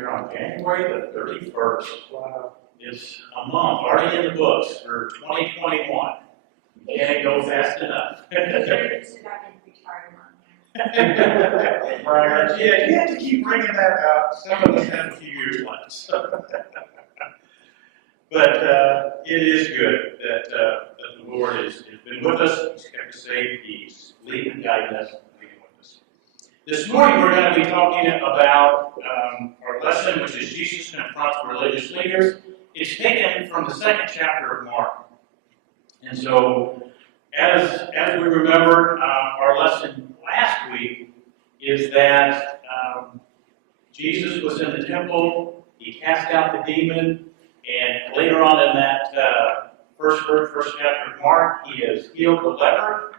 here on January the 31st. Wow. It's a month already in the books for 2021. Can't go fast enough. Right. Yeah, you have to keep bringing that up. Some of us have a few years left. But it is good that the Lord has been with us. He's kept us safe. He's leading and guiding us and being with us. This morning we're going to be talking about our lesson, which is Jesus confronts religious leaders. It's taken from the second chapter of Mark. And so, as we remember, our lesson last week is that Jesus was in the temple. He cast out the demon. And later on in that first chapter of Mark, he has healed the leper,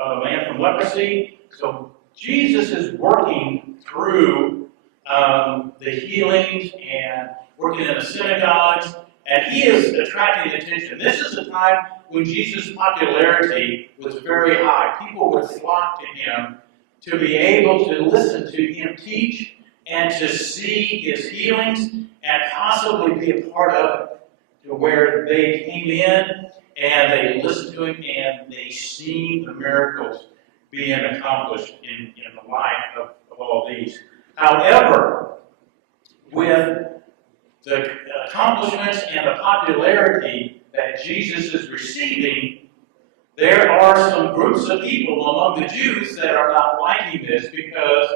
a man from leprosy. So Jesus is working through the healings and working in the synagogues, and he is attracting attention. This is a time when Jesus' popularity was very high. People would flock to him to be able to listen to him teach and to see his healings and possibly be a part of it, to where they came in and they listened to him and they seen the miracles being accomplished in the life of all these. However, with the accomplishments and the popularity that Jesus is receiving, there are some groups of people among the Jews that are not liking this because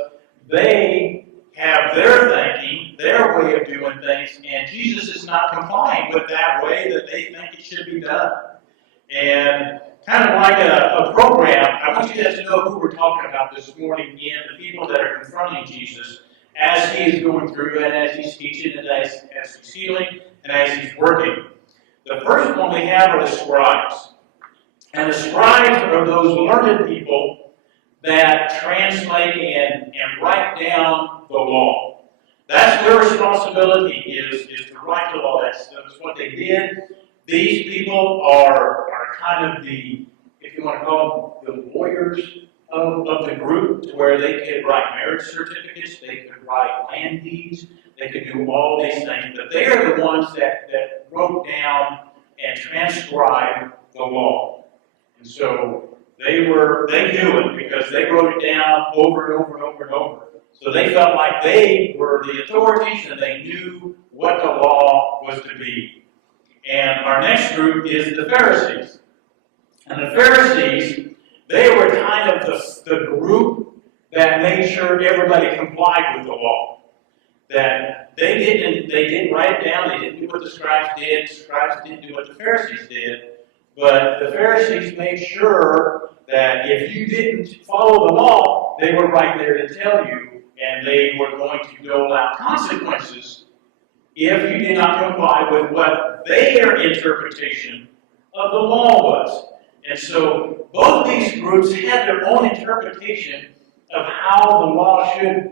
they have their thinking, their way of doing things, and Jesus is not complying with that way that they think it should be done. And kind of like a program, I want you guys to know who we're talking about this morning again, the people that are confronting Jesus as he is going through and as he's teaching and as he's healing and as he's working. The first one we have are the scribes. And the scribes are those learned people that translate and write down the law. That's their responsibility, is to write the law. That's what they did. These people are kind of the, if you want to call them, the lawyers of the group, to where they could write marriage certificates, they could write land deeds, they could do all these things. But they are the ones that wrote down and transcribed the law. And so they knew it because they wrote it down over and over and over and over. So they felt like they were the authorities and they knew what the law was to be. And our next group is the Pharisees. And the Pharisees, they were kind of the group that made sure everybody complied with the law. That they didn't write it down, they didn't do what the scribes did, the scribes didn't do what the Pharisees did. But the Pharisees made sure that if you didn't follow the law, they were right there to tell you, and they were going to dole out consequences if you did not comply with what their interpretation of the law was. And so both these groups had their own interpretation of how the law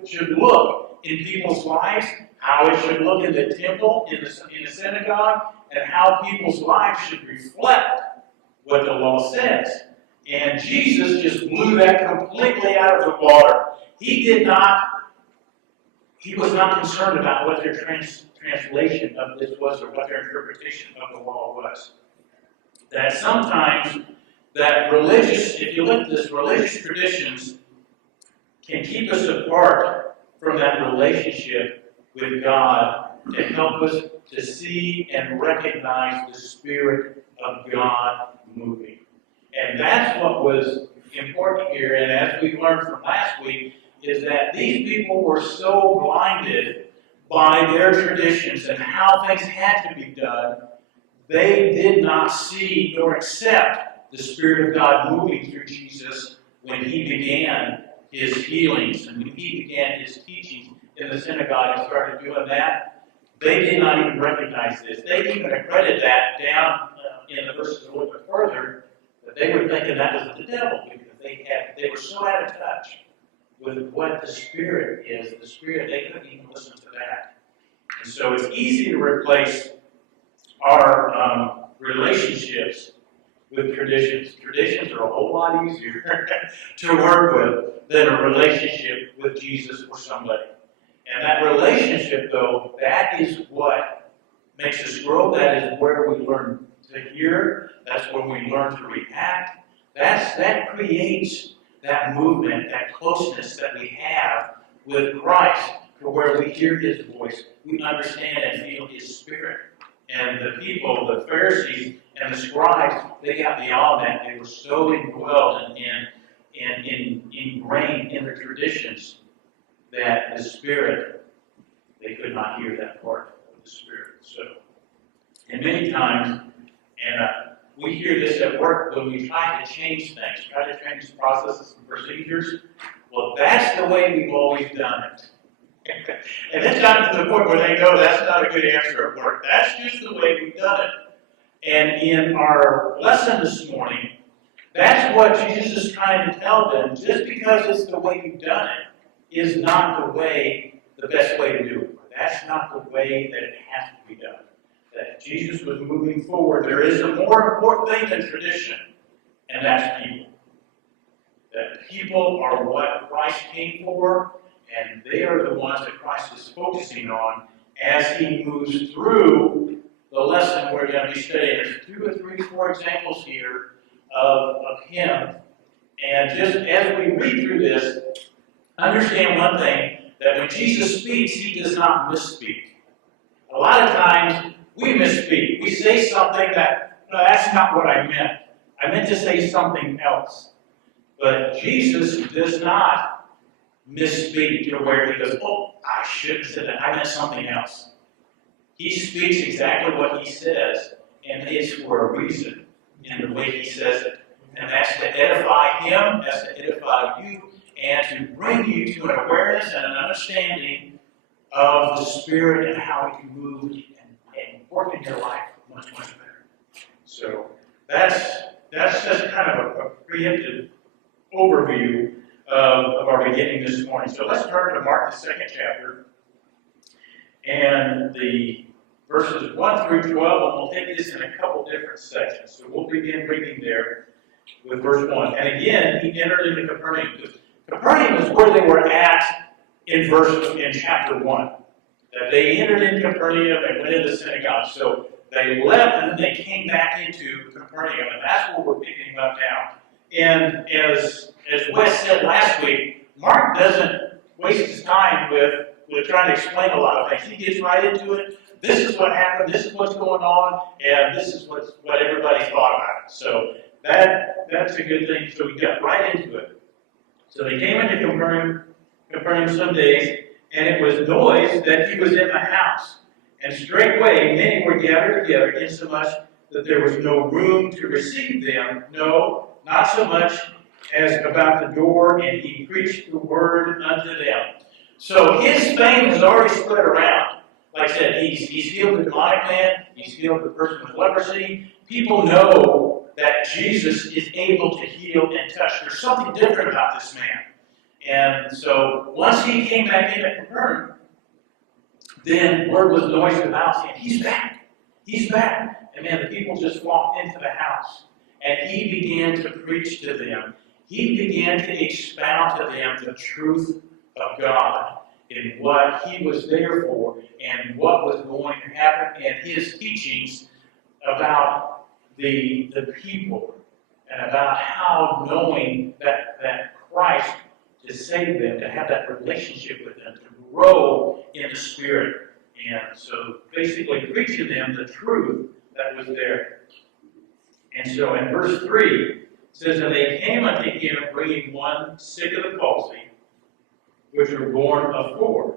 should look in people's lives, how it should look in the temple, in the synagogue, and how people's lives should reflect what the law says. And Jesus just blew that completely out of the water. He was not concerned about what their translation of this was or what their interpretation of the law was. That sometimes if you look at this, religious traditions can keep us apart from that relationship with God to help us to see and recognize the Spirit of God moving. And that's what was important here, and as we learned from last week, is that these people were so blinded by their traditions and how things had to be done, they did not see nor accept the Spirit of God moving through Jesus when he began his healings and when he began his teachings in the synagogue and started doing that. They did not even recognize this. They even accredited that down in the verses a little bit further, that they were thinking that was the devil because they were so out of touch with what the Spirit is. The Spirit, they couldn't even listen to that. And so it's easy to replace our relationships with traditions. Traditions are a whole lot easier to work with than a relationship with Jesus or somebody. And that relationship, though, that is what makes us grow. That is where we learn to hear. That's where we learn to react. That creates that movement, that closeness that we have with Christ, to where we hear His voice, we understand and feel His Spirit. And the people, the Pharisees and the scribes, they got beyond that. They were so indwelled and ingrained in their traditions that the Spirit, they could not hear that part of the Spirit. So, and many times, and we hear this at work when we try to change things, try to change processes and procedures. Well, that's the way we've always done it. And it's gotten to the point where they know that's not a good answer at work. That's just the way we've done it. And in our lesson this morning, that's what Jesus is trying to tell them. Just because it's the way you've done it is not the best way to do it. That's not the way that it has to be done. That Jesus was moving forward. There is a more important thing than tradition, and that's people. That people are what Christ came for, and they are the ones that Christ is focusing on as He moves through the lesson we're going to be studying. There's 2 or 3, 4 examples here of Him. And just as we read through this, understand one thing, that when Jesus speaks, He does not misspeak. A lot of times, we misspeak. We say something that, no, that's not what I meant. I meant to say something else. But Jesus does not misspeak to where He goes, oh, I shouldn't have said that. I meant something else. He speaks exactly what He says, and it's for a reason in the way He says it. And that's to edify Him, that's to edify you, and to bring you to an awareness and an understanding of the Spirit and how He can move and work in your life much, much better. So that's just kind of a preemptive overview of our beginning this morning. So let's turn to Mark, the 2nd chapter, and the verses 1 through 12, and we'll take this in a couple different sections. So we'll begin reading there with verse 1. And again, He entered into Capernaum. Capernaum is where they were at in chapter 1. That they entered into Capernaum and went into the synagogue. So they left and then they came back into Capernaum, and that's where we're picking up now. And as Wes said last week, Mark doesn't waste his time with trying to explain a lot of things. He gets right into it. This is what happened, this is what's going on, and this is what everybody thought about it. So that's a good thing. So we got right into it. So they came into Capernaum some days, and it was noised that He was in the house. And straightway many were gathered together, insomuch that there was no room to receive them, no, not so much as about the door, and He preached the word unto them. So His fame has already spread around. Like I said, He's healed the demonic man, He's healed the person with leprosy. People know that Jesus is able to heal and touch. There's something different about this man. And so once He came back into Capernaum, then word was noised about saying, He's back. He's back. And then the people just walked into the house. And He began to preach to them. He began to expound to them the truth of God and what He was there for and what was going to happen, and His teachings about the people and about how knowing that Christ to save them, to have that relationship with them, to grow in the Spirit. And so basically preaching them the truth that was there. And so in verse 3, it says, And they came unto Him, bringing one sick of the palsy, which were born of 4.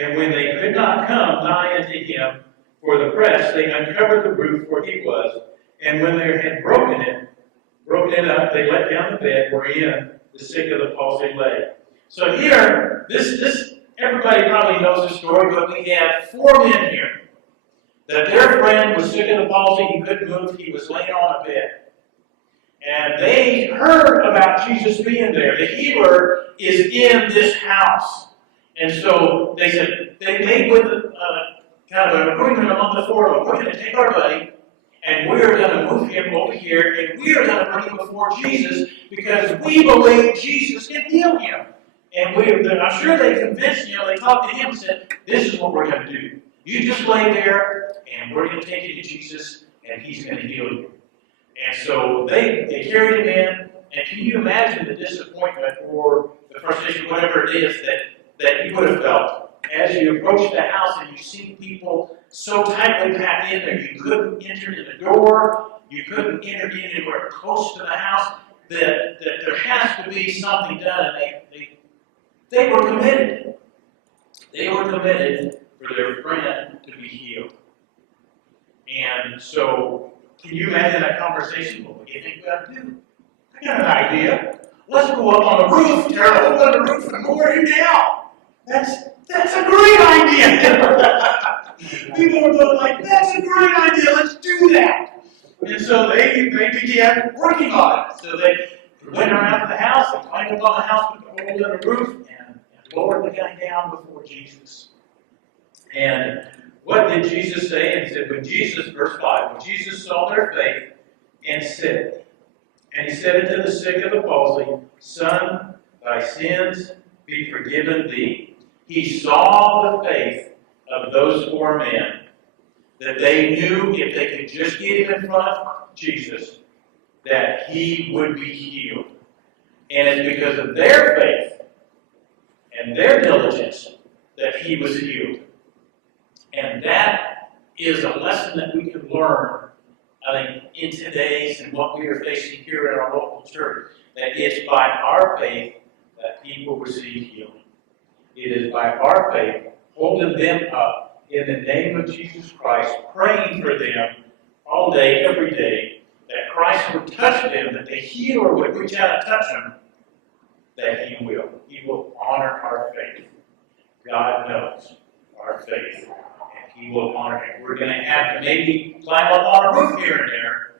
And when they could not come nigh unto Him for the press, they uncovered the roof where He was. And when they had broken it up, they let down the bed wherein the sick of the palsy lay. So here, this everybody probably knows the story, but we have 4 men here. That their friend was sick of the palsy, he couldn't move, he was laying on a bed. And they heard about Jesus being there. The healer is in this house. And so they said, they made with kind of an agreement among the 4 of them. We're going to take our buddy, and we're going to move him over here, and we are going to bring him before Jesus because we believe Jesus can heal him. And I'm sure they convinced, they talked to him and said, this is what we're going to do. You just lay there, and we're going to take you to Jesus, and he's going to heal you. And so they carried him in, and can you imagine the disappointment or the frustration, whatever it is, that you would have felt as you approached the house and you see people so tightly packed in there, you couldn't enter to the door, you couldn't enter anywhere close to the house, that there has to be something done, and they were committed. They were committed for their friend to be healed. And so, can you imagine that conversation? Well, what do you think we ought to do? I got an idea. Let's go up on the roof, tear a hole in the roof, and lower him down. That's a great idea. People were going like, that's a great idea. Let's do that. And so they began working on it. So they went around the house, they climbed up on the house, put the hole in the roof, and lowered the guy down before Jesus. And what did Jesus say? And he said, verse 5, when Jesus saw their faith and he said unto the sick of the palsy, Son, thy sins be forgiven thee. He saw the faith of those four men, that they knew if they could just get him in front of Jesus, that he would be healed. And it's because of their faith and their diligence that he was healed. And that is a lesson that we can learn, I think, in today's and what we are facing here in our local church, that it's by our faith that people receive healing. It is by our faith, holding them up in the name of Jesus Christ, praying for them all day, every day, that Christ would touch them, that the healer would reach out and touch them, that he will. He will honor our faith. God knows our faith, and he will honor it. We're going to have to maybe climb up on a roof here and there,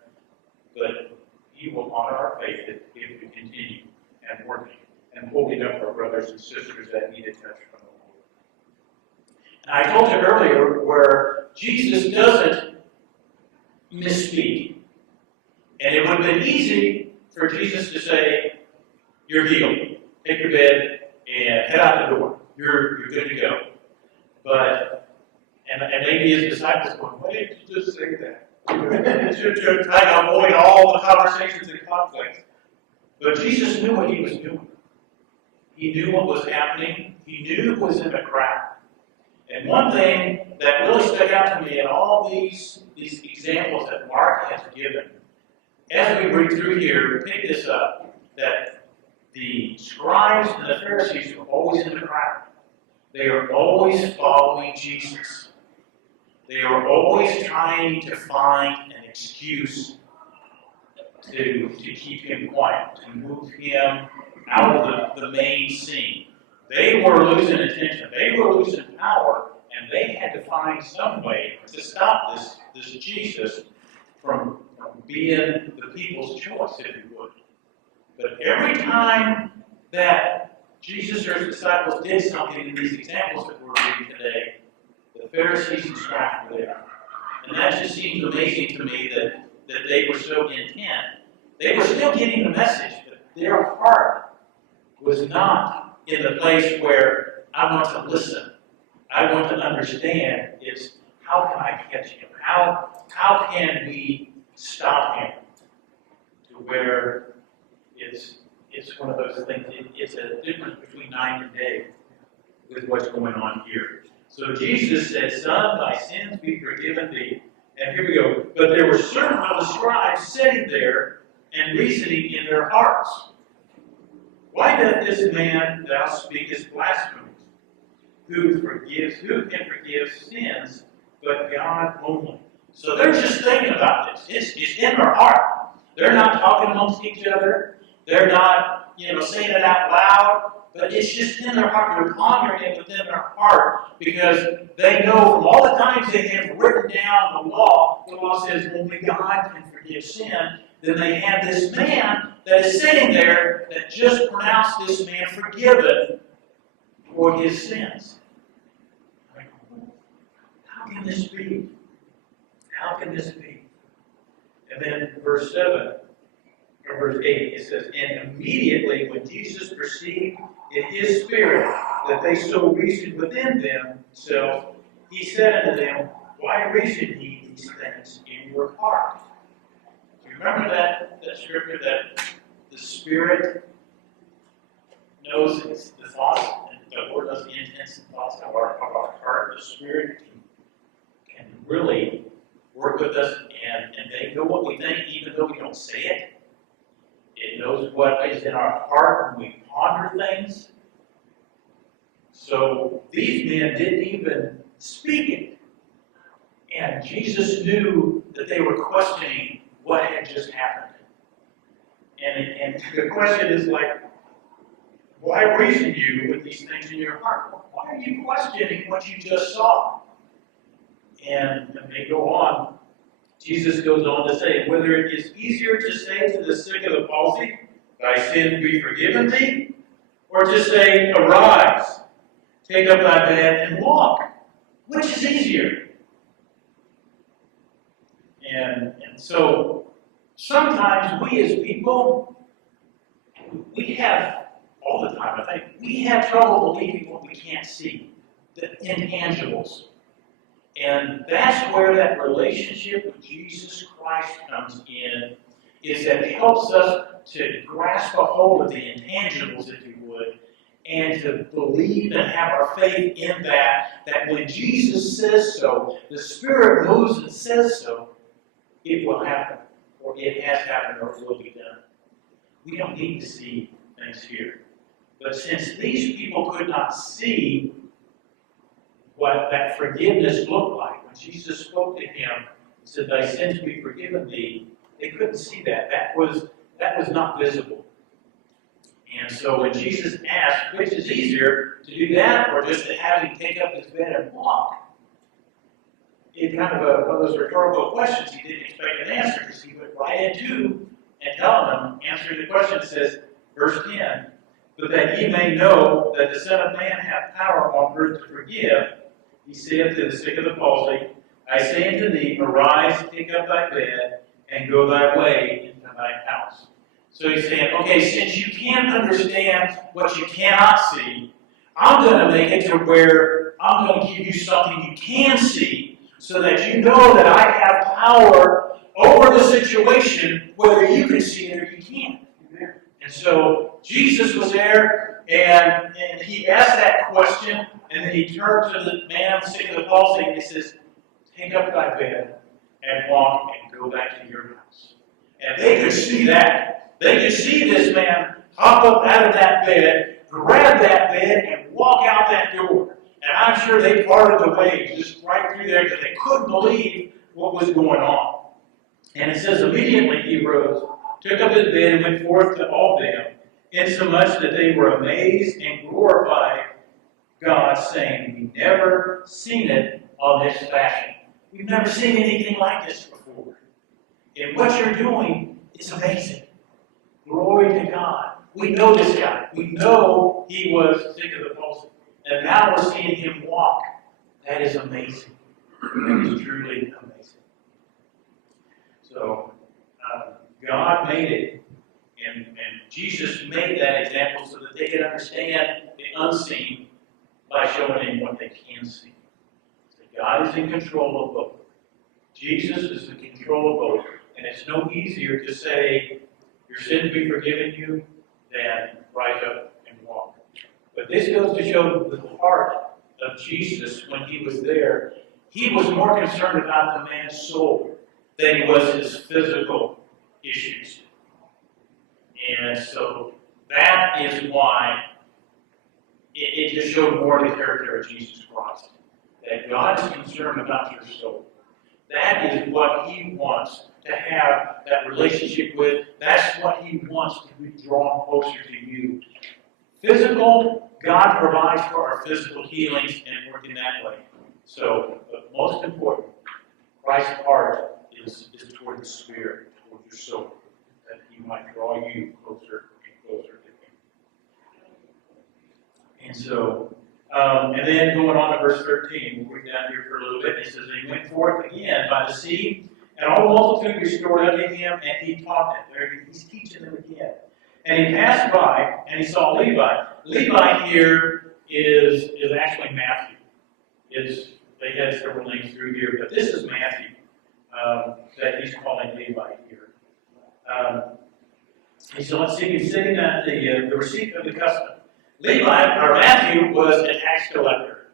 but he will honor our faith if we continue and working and holding up our brothers and sisters that need a touch from the Lord. And I told you earlier where Jesus doesn't misspeak. And it would have been easy for Jesus to say, you're healed. Take your bed and head out the door. You're good to go. But, and maybe his disciples going, why did you just say that? to try to avoid all the conversations and conflicts. But Jesus knew what he was doing. He knew what was happening. He knew who was in the crowd. And one thing that really stuck out to me in all these examples that Mark has given, as we read through here, pick this up, that the scribes and the Pharisees were always in the crowd. They are always following Jesus. They are always trying to find an excuse to keep him quiet, to move him out of the main scene. They were losing attention. They were losing power, and they had to find some way to stop this Jesus from being the people's choice, if you would. But every time that Jesus or his disciples did something in these examples that we're reading today, the Pharisees and scribes were there. And that just seems amazing to me that they were so intent. They were still getting the message, but their heart was not in the place where I want to listen. I want to understand. It's how can I catch him? How can we stop him? To where it's one of those things. It's a difference between night and day with what's going on here. So Jesus said, Son, thy sins be forgiven thee. And here we go. But there were certain of the scribes sitting there and reasoning in their hearts. Why doth this man thou speakest blasphemies? Who can forgive sins but God only? So they're just thinking about this. It's in their heart. They're not talking amongst each other. They're not, saying it out loud. But it's just in their heart. They're pondering it within their heart because they know from all the times they have written down the law says only God can forgive sin. Then they have this man that is sitting there that just pronounced this man forgiven for his sins. How can this be? How can this be? And then verse 7, or verse 8, it says, And immediately when Jesus perceived in his spirit that they so reasoned within themselves, he said unto them, Why reason ye these things in your heart? Do you remember that scripture that the Spirit knows the thoughts, and the Word knows the intents and thoughts of our heart? The Spirit can really work with us, and they know what we think even though we don't say it. It knows what is in our heart when we ponder things. So these men didn't even speak it. And Jesus knew that they were questioning what had just happened. And the question is like, why reason you with these things in your heart? Why are you questioning what you just saw? And they go on. Jesus goes on to say, whether it is easier to say to the sick of the palsy, thy sins be forgiven thee, or to say, arise, take up thy bed and walk. Which is easier? And so sometimes we as people, we have, all the time I think, we have trouble believing what we can't see, the intangibles. And that's where that relationship with Jesus Christ comes in, is that it helps us to grasp a hold of the intangibles, if you would, and to believe and have our faith in that when Jesus says so, the Spirit moves and says so, it will happen, or it has happened, or it will be done. We don't need to see things here. But since these people could not see what that forgiveness looked like, when Jesus spoke to him and said, thy sins be forgiven thee, they couldn't see that. That was not visible. And so when Jesus asked, which is easier, to do that or just to have him take up his bed and walk? It's kind of one of those rhetorical questions he didn't expect an answer, because he went right into and telling them, answering the question. It says, verse 10, but that ye may know that the Son of Man hath power on earth to forgive, he saith to the sick of the palsy, I say unto thee, arise, take up thy bed, and go thy way into thine house. So he's saying, okay, since you can't understand what you cannot see, I'm going to make it to where I'm going to give you something you can see, so that you know that I have power over the situation, whether you can see it or you can't. And so Jesus was there, and he asked that question, and then he turned to the man sick of the palsy, and he says, take up thy bed and walk and go back to your house. And they could see that. They could see this man hop up out of that bed, grab that bed, and walk out that door. And I'm sure they parted the waves just right through there, because they couldn't believe what was going on. And it says, immediately he rose, took up his bed, and went forth to all them, insomuch that they were amazed and glorified God, saying, we've never seen it on this fashion. We've never seen anything like this before. And what you're doing is amazing. Glory to God. We know this guy. We know he was sick of the palsy. And now we're seeing him walk. That is amazing. That is truly amazing. So, God made it. And Jesus made that example so that they could understand the unseen by showing them what they can see. So God is in control of both. Jesus is in control of both. And it's no easier to say, your sins be forgiven you, than rise up and walk. But this goes to show the heart of Jesus when he was there. He was more concerned about the man's soul than he was his physical issues. And so that is why it just showed more the character of Jesus Christ. That God is concerned about your soul. That is what he wants to have that relationship with. That's what he wants to be drawn closer to you. Physical, God provides for our physical healings and working that way. So, but most important, Christ's heart is toward the spirit, toward your soul, that he might draw you closer and closer to him. And so, and then going on to verse 13, we'll read down here for a little bit. It says, he went forth again by the sea, and all the multitude restored unto him, and he taught them. There he's teaching them again. And he passed by, and he saw Levi. Levi here is actually Matthew. They had several names through here, but this is Matthew that he's calling Levi here. So let's see, he's sitting at the receipt of the custom. Levi, or Matthew, was a tax collector.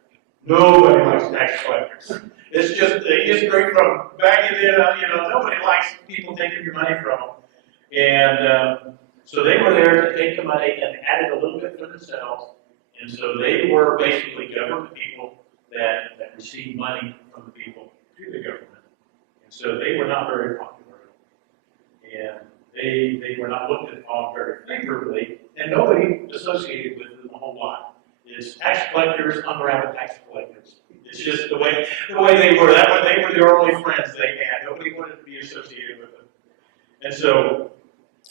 Nobody likes tax collectors. It's just the history from back in the, nobody likes people taking your money from them. And so they were there to take the money and add it a little bit for themselves. And so they were basically government people that received money from the people to the government. And so they were not very popular. And they were not looked upon very favorably, and nobody associated with them a whole lot. It's tax collectors, unraveled tax collectors. It's just the way they were. They were their only friends they had. Nobody wanted to be associated with them. And so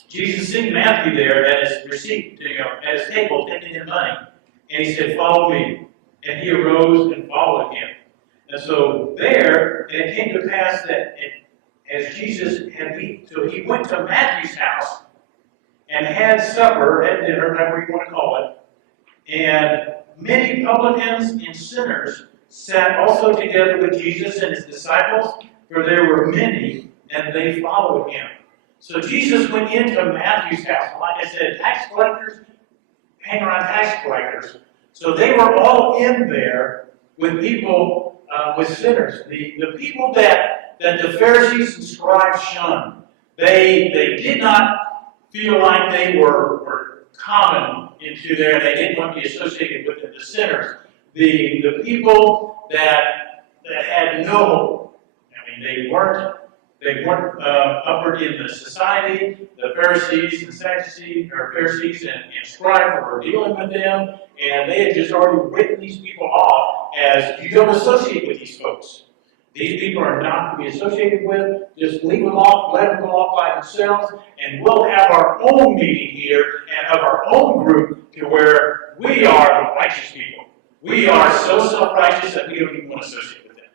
Jesus seen Matthew there at his receipt, at his table, taking his money, and he said, "Follow me." And he arose and followed him. And so there, and it came to pass that as Jesus had eaten, so he went to Matthew's house and had supper, had dinner, however you want to call it. And many publicans and sinners sat also together with Jesus and his disciples, for there were many, and they followed him. So Jesus went into Matthew's house. Like I said, tax collectors hang around tax collectors. So they were all in there with people, with sinners. The people that the Pharisees and scribes shunned. They did not feel like they were common into there. They didn't want to be associated with the sinners. The people that had no hope. I mean, they weren't upward in the society. The Pharisees and Sadducees, or Pharisees and scribes were dealing with them, and they had just already written these people off as, you don't associate with these folks. These people are not to be associated with. Just leave them off, let them go off by themselves, and we'll have our own meeting here and have our own group to where we are the righteous people. We are so self-righteous that we don't even want to associate with them.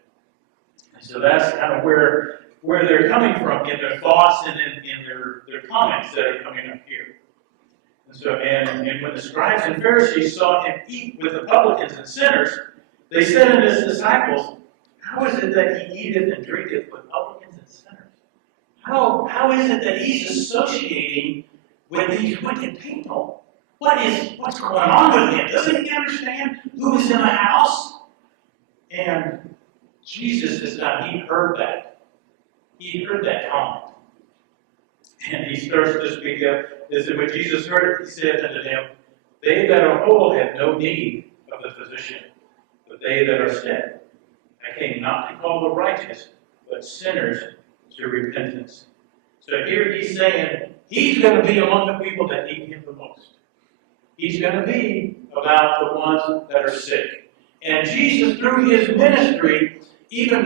And so that's kind of where they're coming from in their thoughts and in their comments that are coming up here. And so, and when the scribes and Pharisees saw him eat with the publicans and sinners, they said unto his disciples, "How is it that he eateth and drinketh with publicans and sinners?" How is it that he's associating with these wicked people? What's going on with him? Doesn't he understand who is in the house? And Jesus is not, he heard that. He heard that comment. And he starts to speak up. This is when Jesus heard it, he said unto them, "They that are whole have no need of the physician, but they that are sick. I came not to call the righteous, but sinners to repentance." So here he's saying he's going to be among the people that need him the most. He's going to be about the ones that are sick. And Jesus, through his ministry, even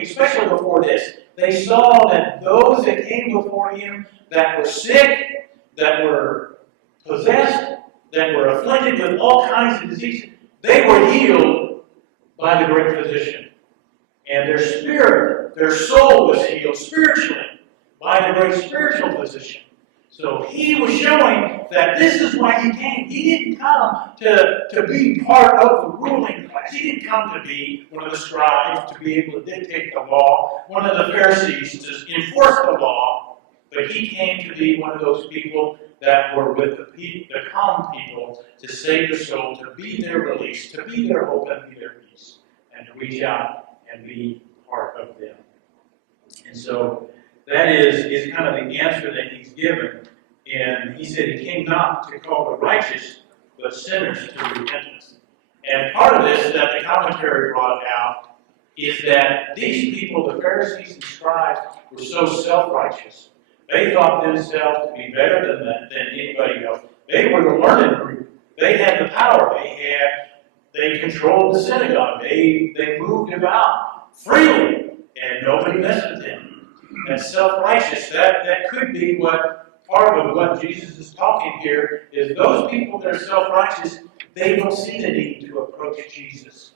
especially before this, they saw that those that came before him that were sick, that were possessed, that were afflicted with all kinds of diseases, they were healed by the great physician. And their spirit, their soul was healed spiritually by the great spiritual physician. So he was showing that this is why he came. He didn't come to be part of the ruling class. He didn't come to be one of the scribes, to be able to dictate the law, one of the Pharisees to enforce the law, but he came to be one of those people that were with the common people to save the soul, to be their release, to be their hope and be their peace, and to reach out and be part of them. And so that is kind of the answer that he's given. And he said he came not to call the righteous, but sinners to repentance. And part of this that the commentary brought out is that these people, the Pharisees and scribes, were so self-righteous. They thought themselves to be better than anybody else. They were the learned group. They had the power. They controlled the synagogue. They moved about freely, and nobody messed with them. And self-righteous, that could be what part of what Jesus is talking here is those people that are self-righteous, they don't see the need to approach Jesus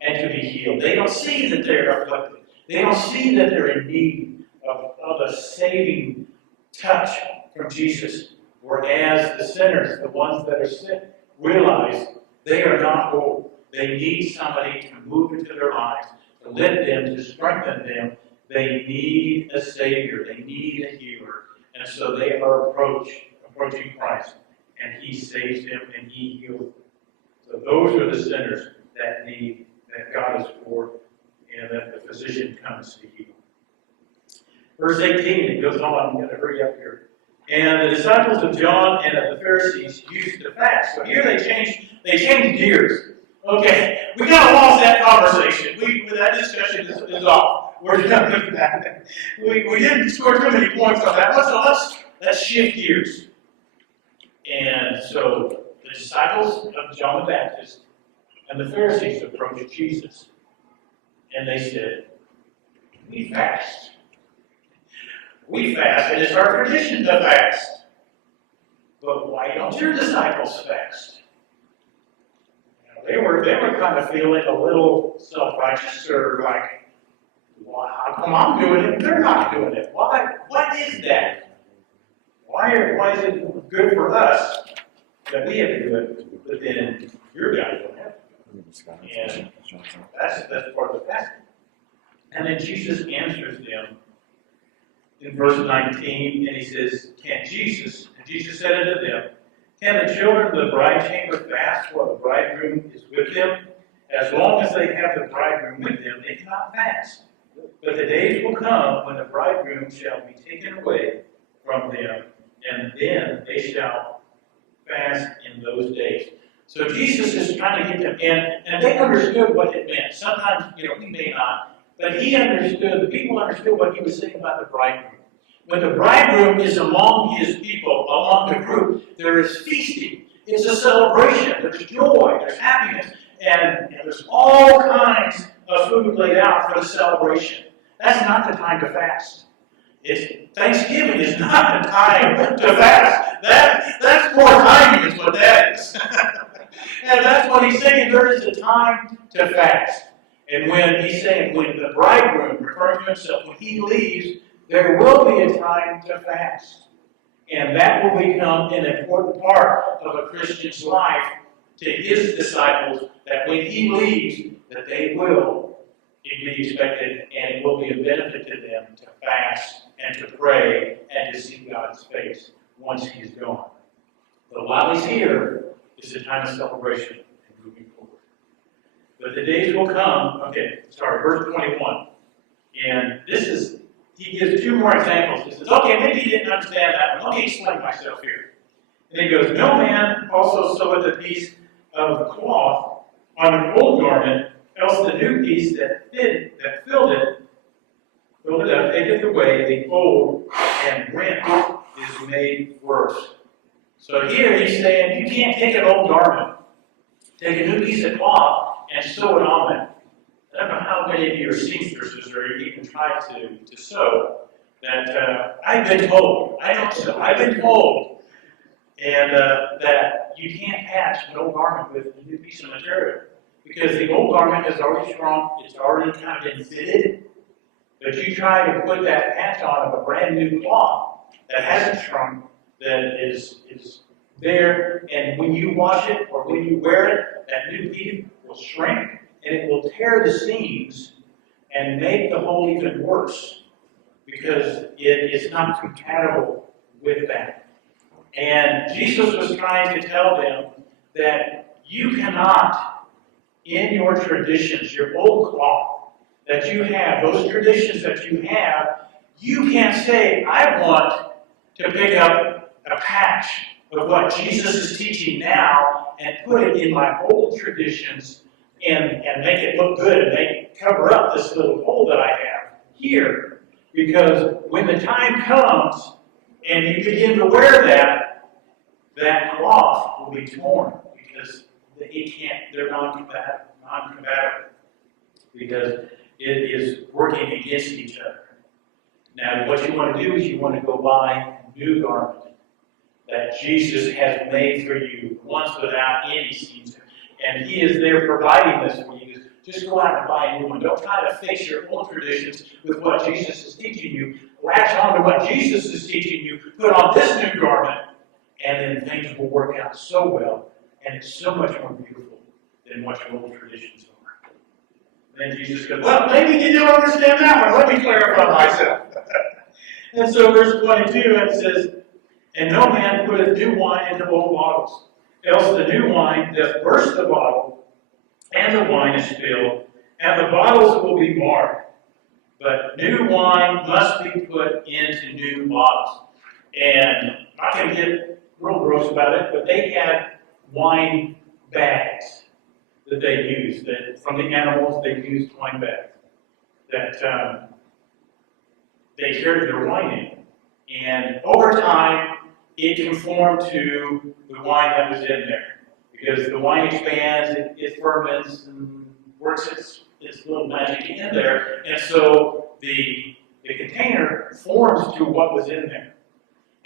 and to be healed. They don't see that they're afflicted. They don't see that they're in need of a saving touch from Jesus. Whereas the sinners, the ones that are sick, realize they are not whole. They need somebody to move into their lives, to lift them, to strengthen them. They need a Savior. They need a healer. And so they are approaching Christ. And He saves them and He heals them. So those are the sinners that need, that God is for, and that the physician comes to heal. Verse 18, it goes on. I'm going to hurry up here. And the disciples of John and of the Pharisees used to fast. So here they changed gears. Okay, we kind of lost that conversation. That discussion is off. We're done with that. We didn't score too many points on that. So let's shift gears. And so the disciples of John the Baptist and the Pharisees approached Jesus. And they said, we fast. We fast, and it's our tradition to fast. But why don't your disciples fast? They were kind of feeling a little self-righteous, or like, well, how come I'm doing it and they're not doing it? Why? What is that? Why is it good for us that we have to do it, but then your guys don't have to? And that's part of the fasting. And then Jesus answers them in verse 19, and He says, and Jesus said unto them, can the children of the bride chamber fast while the bridegroom is with them? As long as they have the bridegroom with them, they cannot fast. But the days will come when the bridegroom shall be taken away from them, and then they shall fast in those days. So Jesus is trying to get them in, and they understood what it meant. Sometimes, we may not, but He understood, the people understood what He was saying about the bridegroom. When the bridegroom is among His people, among the group, there is feasting. It's a celebration. There's joy. There's happiness. And there's all kinds of food laid out for the celebration. That's not the time to fast. Thanksgiving is not the time to fast. That's poor timing is what that is. And that's what He's saying. There is a time to fast. And when He's saying, when the bridegroom, referring to Himself, when He leaves, there will be a time to fast. And that will become an important part of a Christian's life to his disciples, that when he leaves, that they will be expected, and it will be a benefit to them to fast and to pray and to see God's face once He's gone. But while He's here, it's a time of celebration and moving forward. But the days will come, verse 21. And He gives two more examples. He says, okay, maybe you didn't understand that one. Let me explain myself here. And He goes, no man also seweth a piece of cloth on an old garment, else the new piece that filled it up, taketh away the old, and rent is made worse. So here He's saying, you can't take an old garment, take a new piece of cloth, and sew it on it. I don't know how many of you are seamstresses or you even try to sew. That I've been told. I don't sew. I've been told. And that you can't patch an old garment with a new piece of material. Because the old garment is already shrunk. It's already kind of been fitted. But you try to put that patch on of a brand new cloth that hasn't shrunk, that is there. And when you wash it or when you wear it, that new piece will shrink. And it will tear the seams and make the hole even worse because it is not compatible with that. And Jesus was trying to tell them that you cannot, in your traditions, your old cloth that you have, those traditions that you can't say, I want to pick up a patch of what Jesus is teaching now and put it in my old traditions and make it look good and cover up this little hole that I have here. Because when the time comes and you begin to wear that cloth will be torn because they're non-compatible because it is working against each other. Now, what you want to do is you want to go buy a new garment that Jesus has made for you, ones without any seams. And He is there providing this for you. Just go out and buy a new one. Don't try to fix your old traditions with what Jesus is teaching you. Latch on to what Jesus is teaching you. Put on this new garment and then things will work out so well, and it's so much more beautiful than what your old traditions are. And then Jesus goes, well, maybe you don't understand that one. Let me clarify myself. And so verse 22, it says, and no man putteth new wine into old bottles, else the new wine doth burst the bottle, and the wine is spilled, and the bottles will be marred. But new wine must be put into new bottles. And I can get real gross about it, but they had wine bags that they used. That from the animals, they used wine bags that they carried their wine in. And over time, it conformed to the wine that was in there. Because the wine expands, it ferments, and works its little magic in there. And so the container forms to what was in there.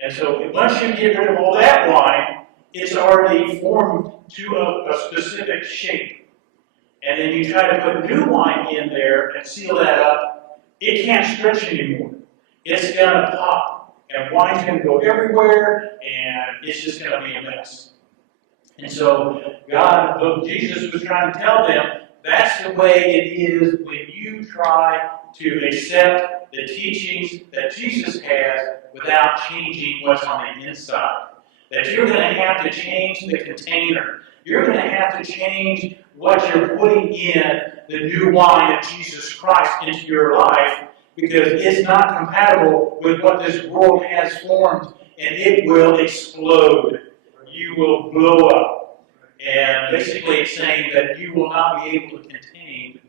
And so once you get rid of all that wine, it's already formed to a specific shape. And then you try to put new wine in there and seal that up, it can't stretch anymore. It's going to pop. And wine's going to go everywhere, and it's just going to be a mess. And so Jesus was trying to tell them, that's the way it is when you try to accept the teachings that Jesus has without changing what's on the inside. That you're going to have to change the container. You're going to have to change what you're putting in the new wine of Jesus Christ into your life, because it's not compatible with what this world has formed, and it will explode. You will blow up. And basically it's saying that you will not be able to contain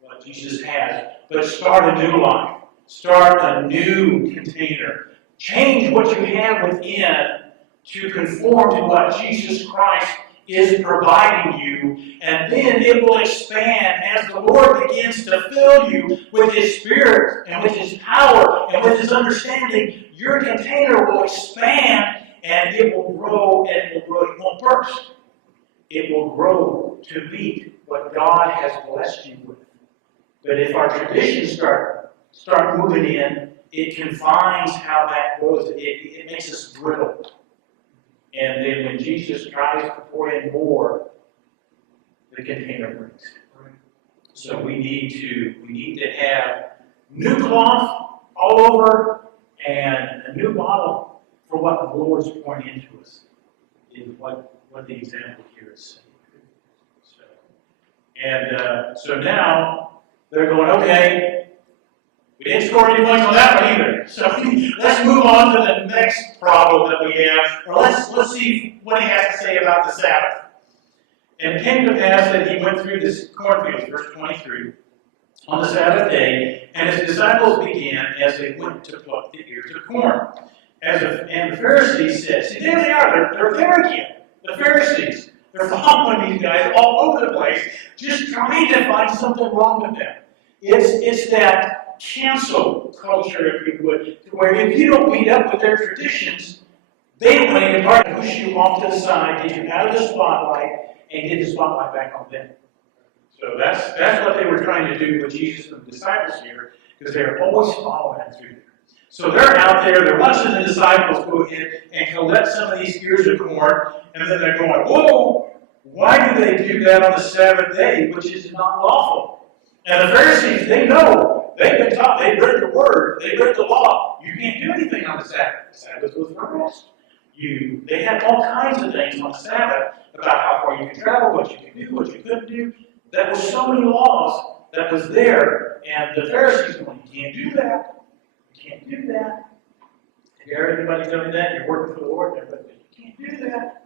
what Jesus has. But start a new life. Start a new container. Change what you have within to conform to what Jesus Christ is providing you. And then it will expand as the Lord begins to fill you with His Spirit and with His power and with His understanding. Your container will expand and it will grow, and it will grow. It won't burst. It will grow to meet what God has blessed you with. But if our traditions start moving in, it confines how that grows. It makes us brittle. And then when Jesus tries to pour in more, the container breaks. So we need to have new cloth all over and a new bottle for what the Lord's pouring into us. Is what the example here is saying. So now they're going, okay, we didn't score any points on that one either. So let's move on to the next problem that we have, or let's see what he has to say about the Sabbath. And it came to pass that he went through this cornfield, verse 23, on the Sabbath day, and his disciples began as they went to pluck the ears of corn. And the Pharisees said, see, there they are, they're there again. The Pharisees, they're following these guys all over the place, just trying to find something wrong with them. It's that cancel culture, if you would, where if you don't meet up with their traditions, they want to try to push you off to the side, get you out of the spotlight, and get the spotlight back on them. So that's what they were trying to do with Jesus and the disciples here, because they're always following him through there. So they're out there, they're watching the disciples go in and collect some of these ears of corn, and then they're going, whoa, why do they do that on the Sabbath day, which is not lawful? And the Pharisees, they know, they've been taught, they've read the Word, they've read the law. You can't do anything on the Sabbath. The Sabbath was for rest. They had all kinds of things on the Sabbath about how far you can travel, what you can do, what you couldn't do. There were so many laws that was there, and the Pharisees were going, you can't do that. You can't do that. Have you heard anybody tell me that? You're working for the Lord, but you can't do that.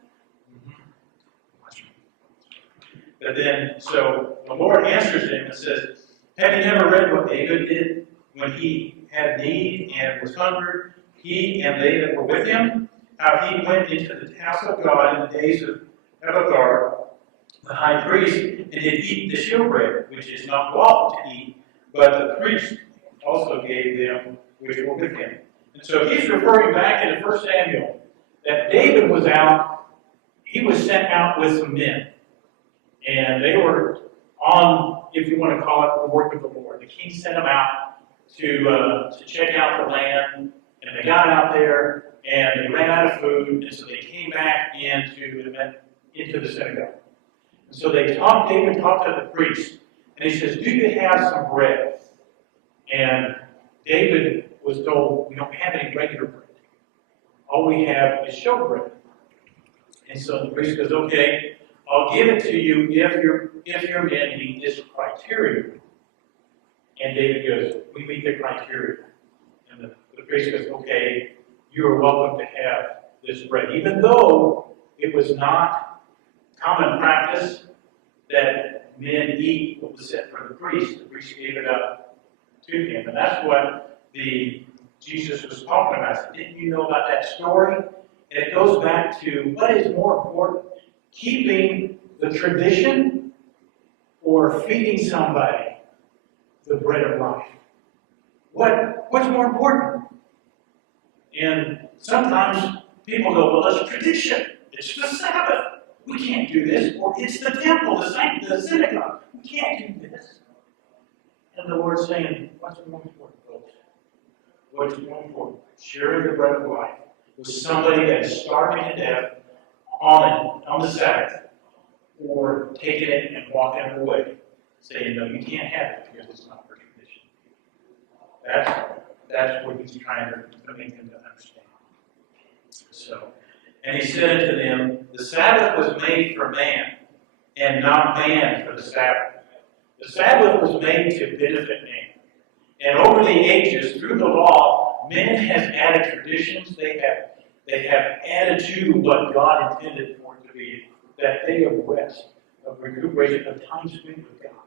But then, so the Lord answers him and says, have you never read what David did when he had need and was hungry, he and they that were with him? How he went into the house of God in the days of Abiathar, the high priest, and did eat the showbread, which is not lawful to eat, but the priest also gave them which were with him. And so he's referring back into 1 Samuel, that David was out, he was sent out with some men. And they were on, if you want to call it, the work of the Lord. The king sent them out to check out the land And they got out there, and they ran out of food, and so they came back into the synagogue. And so David talked to the priest, and he says, do you have some bread? And David was told, we don't have any regular bread. All we have is showbread. And so the priest goes, okay, I'll give it to you if your men meet this criteria. And David goes, we meet the criteria. And the priest goes, okay, you are welcome to have this bread. Even though it was not common practice that men eat what was set for the priest gave it up to him. And that's what Jesus was talking about. So didn't you know about that story? And it goes back to what is more important, keeping the tradition or feeding somebody the bread of life. What's more important? And sometimes people go, well, it's tradition. It's the Sabbath. We can't do this. Or it's the temple, the synagogue. We can't do this. And the Lord's saying, what's more important, folks? What's more important? Sharing the bread of life with somebody that is starving to death on the Sabbath, or taking it and walking it away, saying, no, you can't have it because it's not for tradition. That's what he's trying to make them to understand. So, and he said to them, the Sabbath was made for man, and not man for the Sabbath. The Sabbath was made to benefit man. And over the ages, through the law, men have added traditions. They have added to what God intended for it to be. That day of rest, of recuperation, of time spent with God,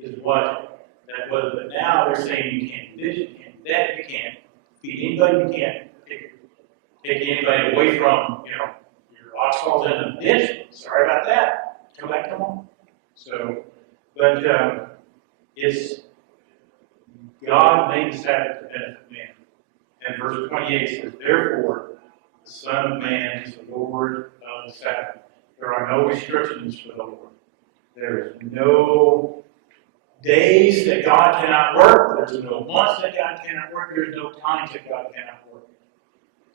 is what that was. But now they're saying you can't do this, you can't do that, you can't feed anybody, you can't take anybody away from, your ox falls in the ditch. Sorry about that. Come back tomorrow. So, but it's God made the Sabbath to benefit man. And verse 28 says, therefore, the Son of Man is the Lord of the Sabbath. There are no restrictions for the Lord. There is no days that God cannot work. There's no months that God cannot work. There's no times that God cannot work.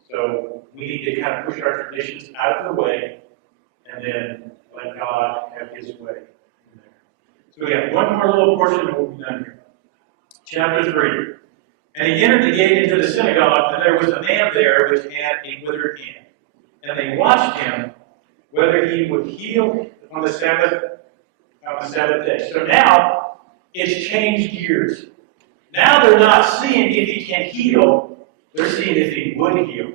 So we need to kind of push our traditions out of the way and then let God have His way in there. So we have one more little portion and we'll be done here. Chapter 3. And he entered the gate into the synagogue, and there was a man there which had a withered hand. And they watched him whether he would heal on the Sabbath day. So now it's changed gears. Now they're not seeing if he can heal, they're seeing if he would heal.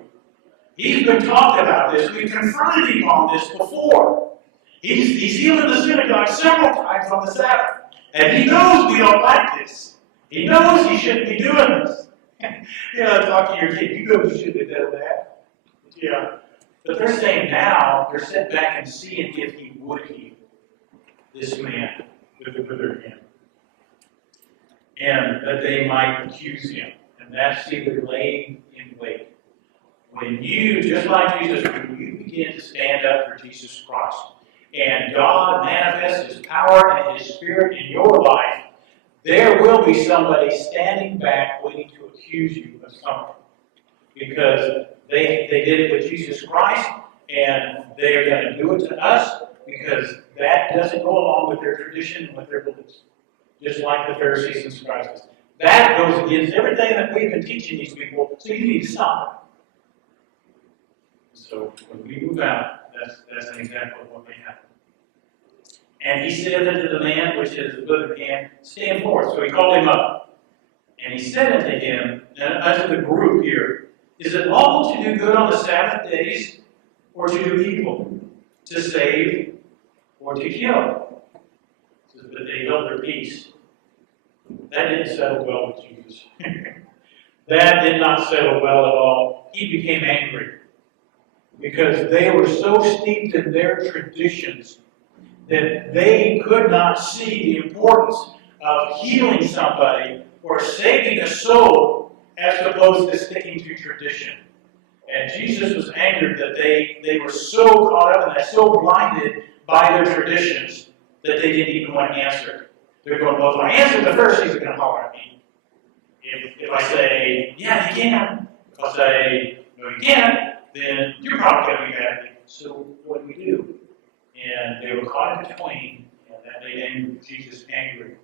He's been talking about this. We've confronted him on this before. He's healed in the synagogue several times on the Sabbath. And he knows we don't like this. He knows he shouldn't be doing this. Talk to your kid. You know you shouldn't have done that. Yeah. But they're saying now, they're sitting back and seeing if he would heal this man with the withered hand. And that they might accuse him. And that's either laying in wait. When you, just like Jesus, when you begin to stand up for Jesus Christ, and God manifests His power and His Spirit in your life, there will be somebody standing back waiting to accuse you of something. Because they did it with Jesus Christ, and they are going to do it to us because that doesn't go along with their tradition and with their beliefs. Just like the Pharisees and scribes. That goes against everything that we've been teaching these people, so you need to stop it. So when we move out, that's an example of what may happen. And he said unto the man which had the withered hand, stand forth. So he called him up. And he said unto him, and unto the group here, is it lawful to do good on the Sabbath days, or to do evil, to save, or to kill? So that they held their peace. That didn't settle well with Jesus. That did not settle well at all. He became angry. Because they were so steeped in their traditions that they could not see the importance of healing somebody or saving a soul as opposed to sticking to tradition. And Jesus was angered that they were so caught up and so blinded by their traditions that they didn't even want to answer. They're going, well, if I answer the Pharisees are going to holler at me. If I say, yeah, you can, because I know you can't, then you're probably going to be happy. So what do we do? And they were caught in between, and that made Jesus angry.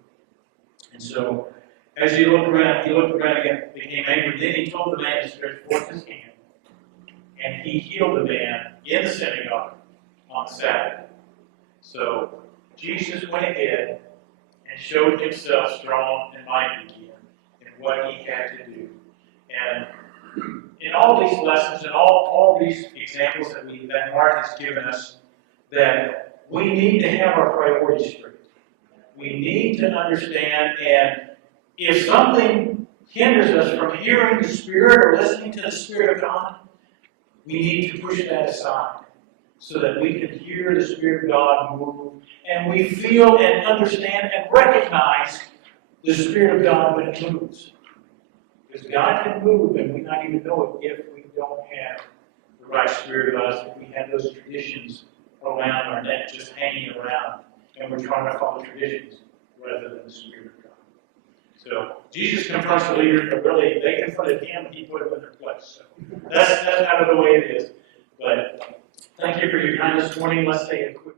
And so, as he looked around again, became angry. Then he told the man to stretch forth his hand, and he healed the man in the synagogue on the Sabbath. So Jesus went ahead and showed himself strong and mighty again in what he had to do. And in all these lessons and all these examples that Mark has given us, that we need to have our priorities straight. We need to understand, and if something hinders us from hearing the Spirit or listening to the Spirit of God, we need to push that aside so that we can hear the Spirit of God move, and we feel and understand and recognize the Spirit of God when it moves. Because God can move and we not even know it if we don't have the right Spirit of us, if we have those traditions around our neck, just hanging around, and we're trying to follow traditions rather than the Spirit of God. So Jesus confronts the leaders, but really they confronted him and he put them in their place. So that's kind of the way it is. But thank you for your time this morning. Let's take a quick